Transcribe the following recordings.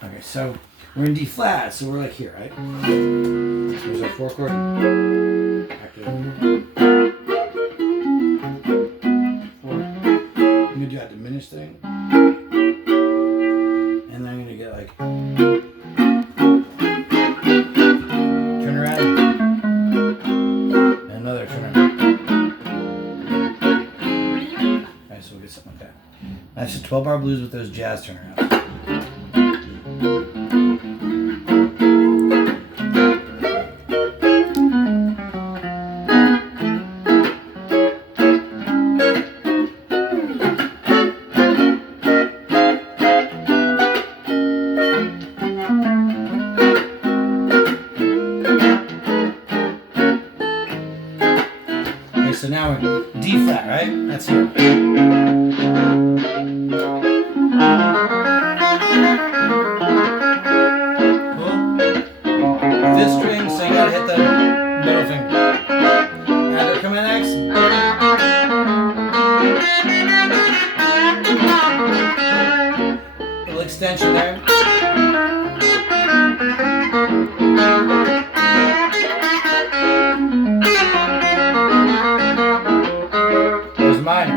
Okay, so we're in D flat, so we're like here, right? There's our 4 chord. Active. 4. I'm gonna do that diminished thing, and then I'm gonna get like turn around, and another turn around. Alright, so we'll get something like that. That's just 12-bar blues with those jazz turnarounds. So now we're D flat, right? That's here. Cool. Fifth string, so you gotta hit the middle finger. Add the chromatics. Little extension there. Minor.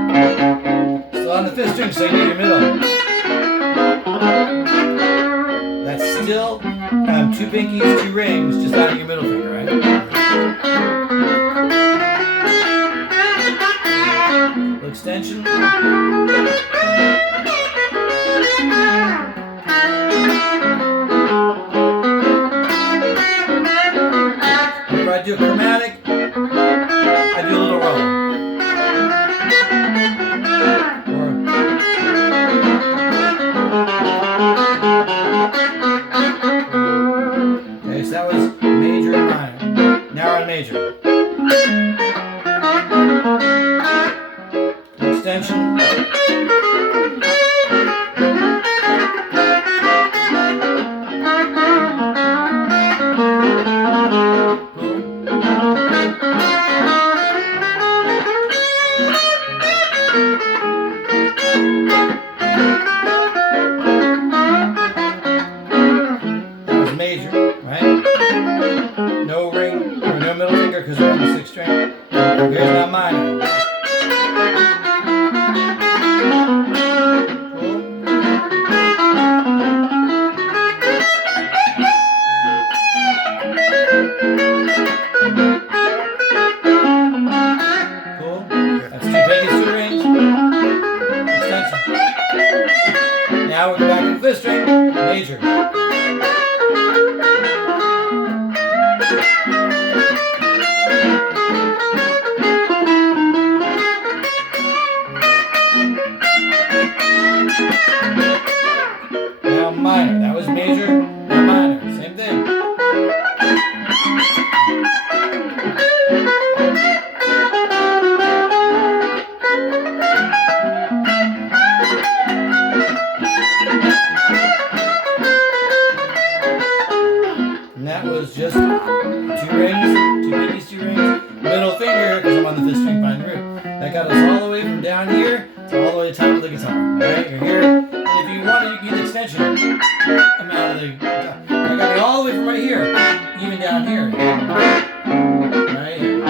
Still on the 5th string, so you need your middle. That's still 2 pinkies, 2 rings, just out of your middle finger, right? Little extension. Whenever I do a chromatic, I do a little roll. Okay, so that was major and minor. Now we're on major. Extension. Major, right? No ring or no middle finger because we're on the 6th string. Here's my minor. Cool. Cool. That's 2 pinkies, 2 rings. Extension. Now we're back to the 5th string. Major. Now minor. That was major, now minor. Same thing. And that was just 2 rings, 2 pinkies, 2 rings, middle finger, because I'm on the 5th string playing the root. That got us all the way from down here to all the way to the top of the guitar. Alright, you're here. And if you want to, you can get the extension. I'm out of the guitar. I got me all the way from right here, even down here. Right here.